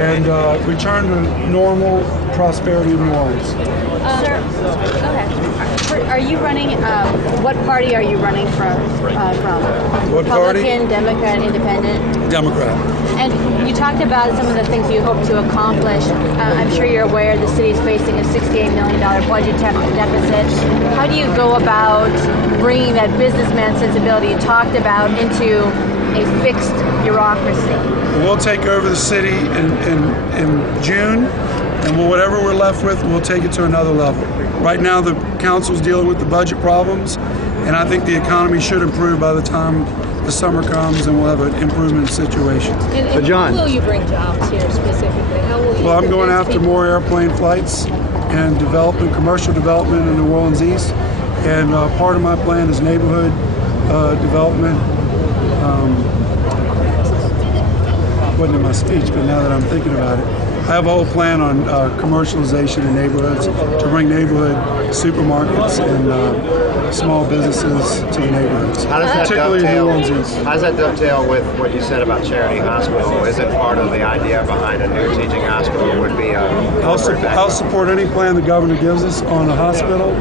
and return to normal prosperity in New Orleans. Sir, go ahead. Are you running, what party are you running from? What party? Republican, Democrat, Independent? Democrat. And you talked about some of the things you hope to accomplish. I'm sure you're aware the city is facing a $68 million budget deficit. How do you go about bringing that businessman sensibility you talked about into a fixed bureaucracy? We'll take over the city in June, and whatever we're left with, we'll take it to another level. Right now, the council's dealing with the budget problems, and I think the economy should improve by the time the summer comes, and we'll have an improvement situation. And John, how will you bring jobs here specifically? How will you? Well, I'm going after more airplane flights and development, commercial development in New Orleans East, and part of my plan is neighborhood development. Wasn't in my speech, but now that I'm thinking about it, I have a whole plan on commercialization in neighborhoods to bring neighborhood supermarkets and small businesses to the neighborhoods. How does that particularly dovetail? in New Orleans East. How does that dovetail with what you said about Charity Hospital? Isn't part of the idea behind a new teaching hospital would be a I'll support any plan the governor gives us on a hospital.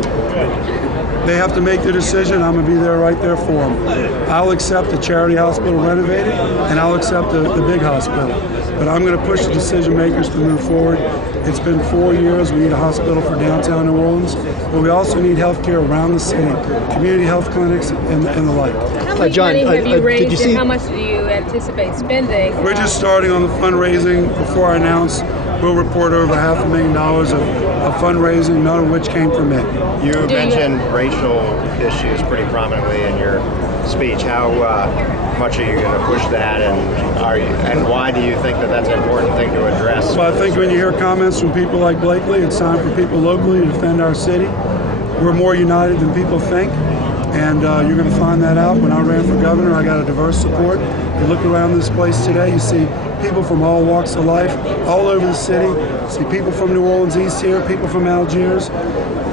They have to make their decision. I'm going to be there right there for them. I'll accept the Charity Hospital renovated, and I'll accept the big hospital. But I'm going to push the decision makers to move forward. It's been 4 years. We need a hospital for downtown New Orleans, but we also need health care around the city, community health clinics, and the like. How much John, money have you raised, did you see? and how much do you anticipate spending? We're just starting on the fundraising. Before I announce, we'll report over $500,000 of fundraising, none of which came from it. You mentioned racial issues pretty prominently in your speech. How much are you going to push that, and why do you think that that's an important thing to address? Well, I think when you hear comments from people like Blakely, it's time for people locally to defend our city. We're more united than people think, and you're going to find that out. When I ran for governor, I got a diverse support. You look around this place today, you see people from all walks of life, all over the city. You see people from New Orleans East here, people from Algiers.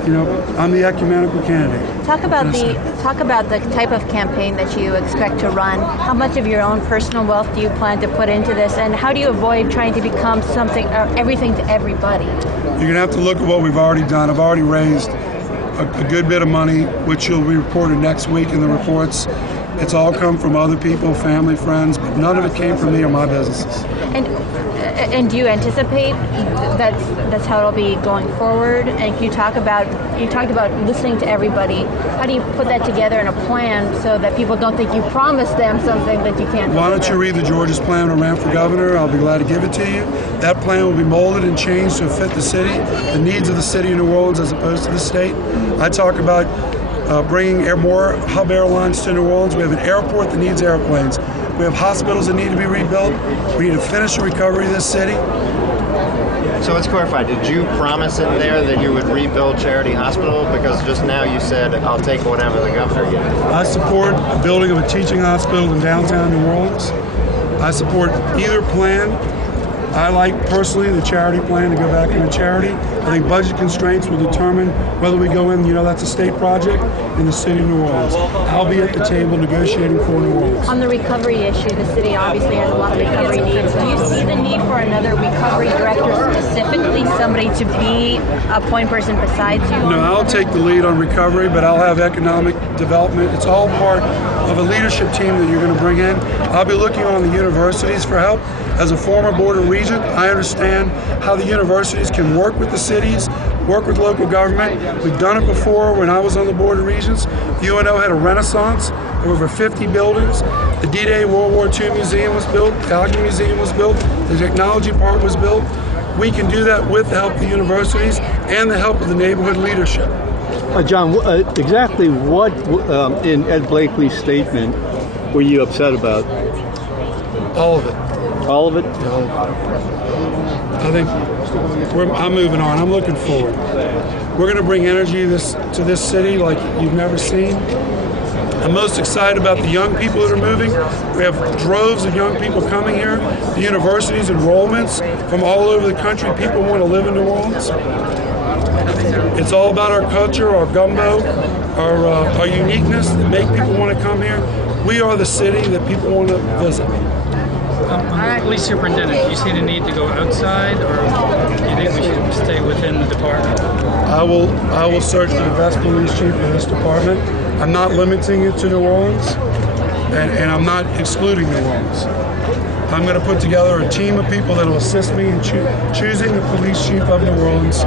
You know, I'm the ecumenical candidate. Talk about the type of campaign that you expect to run. How much of your own personal wealth do you plan to put into this, and how do you avoid trying to become something or everything to everybody? You're going to have to look at what we've already done. I've already raised a good bit of money, which will be reported next week in the reports. It's all come from other people, family, friends, but none of it came from me or my businesses. And do you anticipate that's how it'll be going forward? And you talked about listening to everybody. How do you put that together in a plan so that people don't think you promised them something that you can't? Why don't you read the George's plan when I ran for governor? I'll be glad to give it to you. That plan will be molded and changed to fit the city, the needs of the city of New Orleans as opposed to the state. I talk about bringing more hub airlines to New Orleans. We have an airport that needs airplanes. We have hospitals that need to be rebuilt. We need to finish the recovery of this city. So let's clarify, did you promise in there that you would rebuild Charity Hospital? Because just now you said, I'll take whatever the governor gives. I support the building of a teaching hospital in downtown New Orleans. I support either plan. I like personally the charity plan to go back into charity. I think budget constraints will determine whether we go in, that's a state project in the city of New Orleans. I'll be at the table negotiating for New Orleans. On the recovery issue, the city obviously has a lot of recovery needs. Do you see the need for another recovery director, specifically somebody to be a point person besides you? No, I'll take the lead on recovery, but I'll have economic development. It's all part of a leadership team that you're going to bring in. I'll be looking on the universities for help. As a former board of regent, I understand how the universities can work with the cities, work with local government. We've done it before when I was on the board of regents. The UNO had a renaissance, over 50 buildings. The D-Day World War II Museum was built, the Calgary Museum was built, the Technology Park was built. We can do that with the help of the universities and the help of the neighborhood leadership. John, exactly what in Ed Blakely's statement were you upset about? All of it. All of it? I think I'm moving on. I'm looking forward. We're going to bring energy to this city like you've never seen. I'm most excited about the young people that are moving. We have droves of young people coming here. The universities, enrollments from all over the country. People want to live in New Orleans. It's all about our culture, our gumbo, our uniqueness that make people want to come here. We are the city that people want to visit. Police superintendent, do you see the need to go outside, or do you think we should stay within the department? I will search for the best police chief in this department. I'm not limiting it to New Orleans, and I'm not excluding New Orleans. I'm going to put together a team of people that will assist me in choosing the police chief of New Orleans,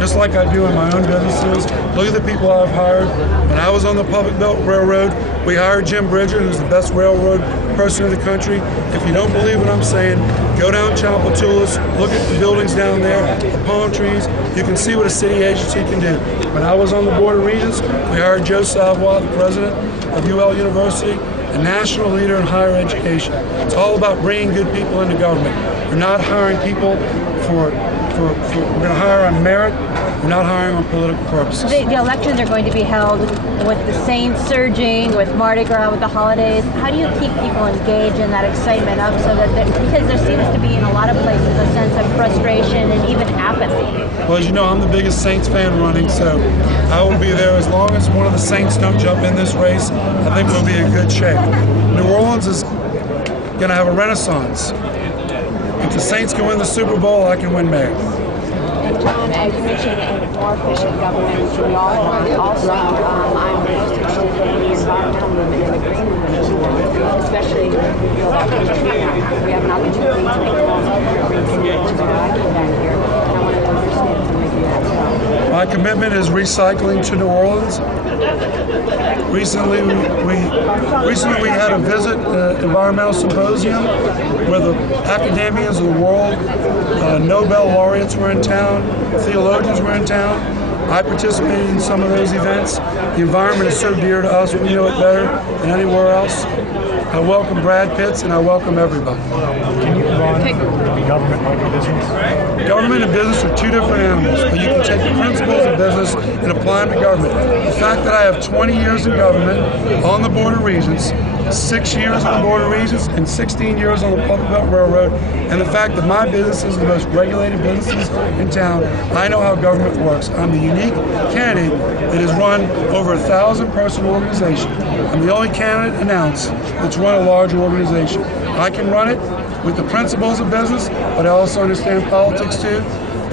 just like I do in my own businesses. Look at the people I've hired. When I was on the Public Belt Railroad, we hired Jim Bridger, who's the best railroad person in the country. If you don't believe what I'm saying, go down Champatulas, look at the buildings down there, the palm trees. You can see what a city agency can do. When I was on the Board of Regents, we hired Joe Savoy, the president of UL University, a national leader in higher education. It's all about bringing good people into government. We're not hiring people we're going to hire on merit. We're not hiring on political purposes. The elections are going to be held with the Saints surging, with Mardi Gras, with the holidays. How do you keep people engaged in that excitement up so that because there seems to be in a lot of places a sense of frustration and even apathy? Well, as you know, I'm the biggest Saints fan running, so I will be there as long as one of the Saints don't jump in this race. I think we'll be in good shape. New Orleans is going to have a renaissance. If the Saints can win the Super Bowl, I can win mayor. John, as you mentioned, a more efficient government, which we all want. Also, I'm most interested in the environmental movement and the green movement, especially Hurricane Katrina. We have an opportunity to make the most of the green community when I came down here, and I want to know your stance on making that so. My commitment is recycling to New Orleans. Recently, we had a visit, environmental symposium, where the academians of the world, Nobel laureates were in town, theologians were in town. I participated in some of those events. The environment is so dear to us, we know it better than anywhere else. I welcome Brad Pitts and I welcome everybody. Can you run government like a business? Government and business are two different animals, but you can take the principles of business and apply them to government. The fact that I have 20 years in government on the Board of Regents, 6 years on the Board of Regents, and 16 years on the Public Belt Railroad, and the fact that my business is the most regulated businesses in town, I know how government works. I'm the unique candidate that has run over 1,000-person organization. I'm the only candidate announced that's run a large organization. I can run it with the principles of business, but I also understand politics too.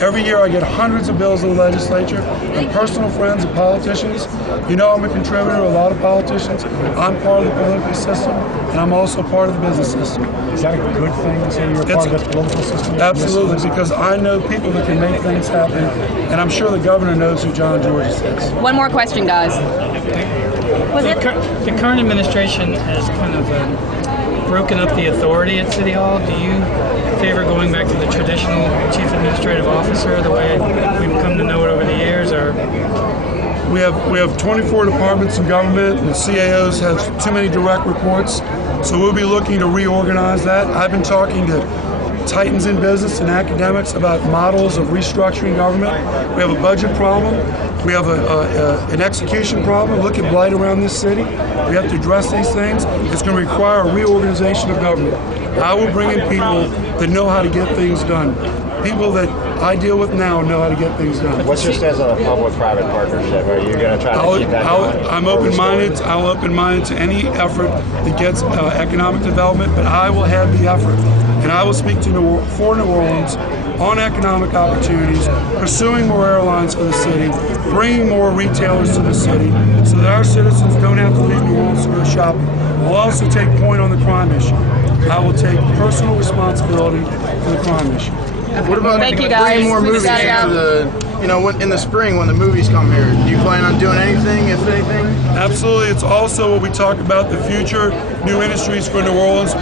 Every year I get hundreds of bills in the legislature. I'm personal friends of politicians. You know I'm a contributor to a lot of politicians. I'm part of the political system, and I'm also part of the business system. Is that a good thing to say you're part of the political system? Absolutely, because I know people that can make things happen, and I'm sure the governor knows who John Georges is. One more question, guys. The current administration has kind of broken up the authority at City Hall. Do you favor going back to the traditional chief administrative officer, the way we've come to know it over the years, or? We have 24 departments in government, and the CAOs have too many direct reports, so we'll be looking to reorganize that. I've been talking to titans in business and academics about models of restructuring government. We have a budget problem. We have an execution problem. Look at blight around this city. We have to address these things. It's going to require a reorganization of government. I will bring in people that know how to get things done. People that I deal with now know how to get things done. What's your stance on a public-private partnership? Are you going to try to keep that going? I'm open-minded. I'm open-minded to any effort that gets economic development, but I will have the effort, and I will speak to for New Orleans on economic opportunities, pursuing more airlines for the city, bringing more retailers to the city, so that our citizens don't have to leave New Orleans to go shopping. We'll also take point on the crime issue. I will take personal responsibility for the crime issue. What about bringing more movies into the, in the spring when the movies come here? Do you plan on doing anything, if anything? Absolutely. It's also what we talk about, the future, new industries for New Orleans.